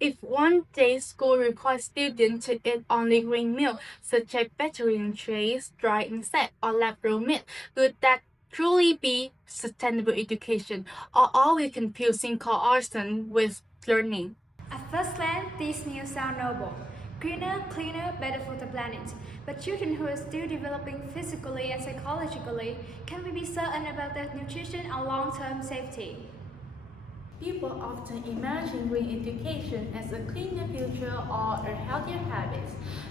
If one day school requires students to eat only green meal, such as vegetarian trays, dry insect, or lab-grown meat, would that truly be sustainable education, or are we confusing coercion with learning? At first glance, these meals sound noble. Greener, cleaner, better for the planet. But children who are still developing physically and psychologically, can we be certain about their nutrition and long-term safety? People often imagine green education as a cleaner future or a healthier habit.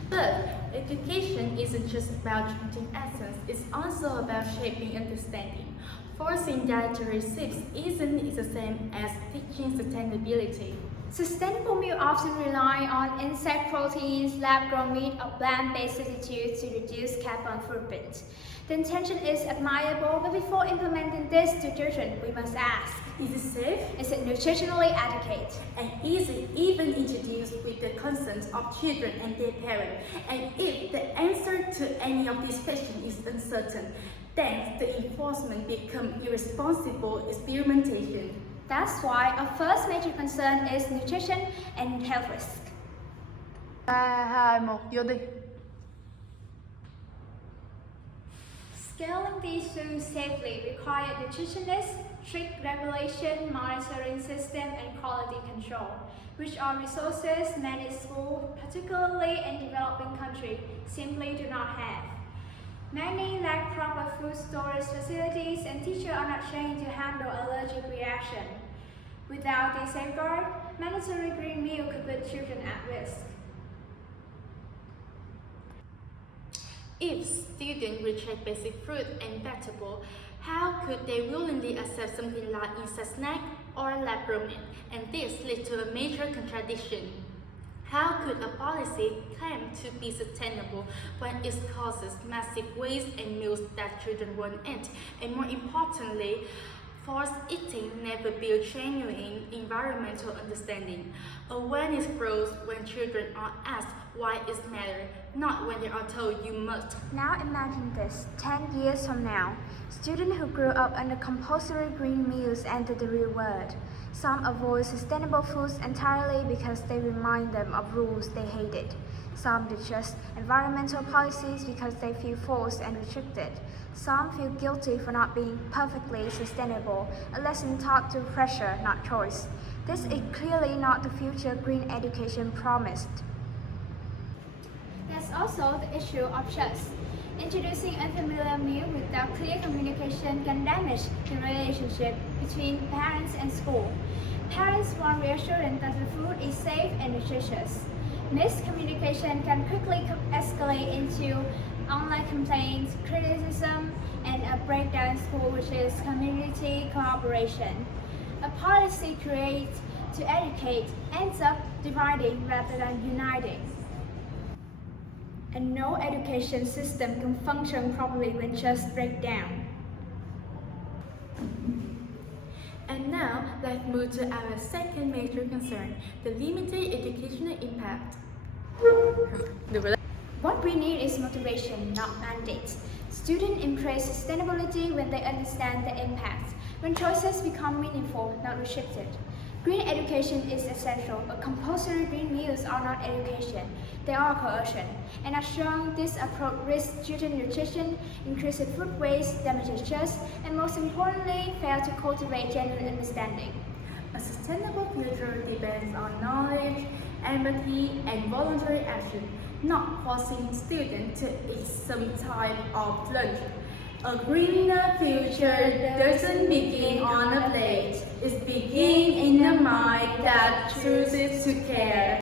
But education isn't just about changing essence, it's also about shaping understanding. Forcing dietary shifts isn't the same as teaching sustainability. Sustainable meal often rely on insect proteins, lab-grown meat, or plant-based substitutes to reduce carbon footprint. The intention is admirable, but before implementing this to children, we must ask, Is it safe? is it nutritionally adequate? And is it even introduced with the consent of children and their parents? And if the answer to any of these questions is uncertain, then the enforcement becomes irresponsible experimentation. That's why our first major concern is nutrition and health risk. 3, 2, 1, vô đi. Scaling these foods safely requires nutritionists, strict regulation, monitoring system, and quality control, which are resources many schools, particularly in developing countries, simply do not have. Many lack proper food storage facilities, and teachers are not trained to handle allergic reaction. Without these safeguards, mandatory green meal could put children at risk. If students reject basic fruit and vegetable, how could they willingly accept something like insect snack or lab-grown meat? And this leads to a major contradiction. How could a policy claim to be sustainable when it causes massive waste and meals that children won't eat? And more importantly, forced eating never builds genuine environmental understanding. Awareness grows when children are asked why it matters, not when they are told you must. Now imagine this, 10 years from now, students who grew up under compulsory green meals enter the real world. Some avoid sustainable foods entirely because they remind them of rules they hated. Some distrust environmental policies because they feel forced and restricted. Some feel guilty for not being perfectly sustainable, a lesson taught through pressure, not choice. This is clearly not the future green education promised. There's also the issue of trust. Introducing unfamiliar meal without clear communication can damage the relationship between parents and school. Parents want reassurance that the food is safe and nutritious. Miscommunication can quickly escalate into online complaints, criticism, and a breakdown in school, which is community cooperation. A policy created to educate ends up dividing rather than uniting. And no education system can function properly when trust breaks down. And now, let's move to our second major concern, the limited educational impact. What we need is motivation, not mandates. Students embrace sustainability when they understand the impact, when choices become meaningful, not restricted. Green education is essential, but compulsory green meals are not education. They are coercion. And as shown, this approach risks student nutrition, increases food waste, damages trust, and most importantly, fails to cultivate genuine understanding. A sustainable future depends on knowledge, empathy, and voluntary action, not forcing students to eat some type of lunch. A greener future doesn't begin on a plate, it begins in a mind that chooses to care.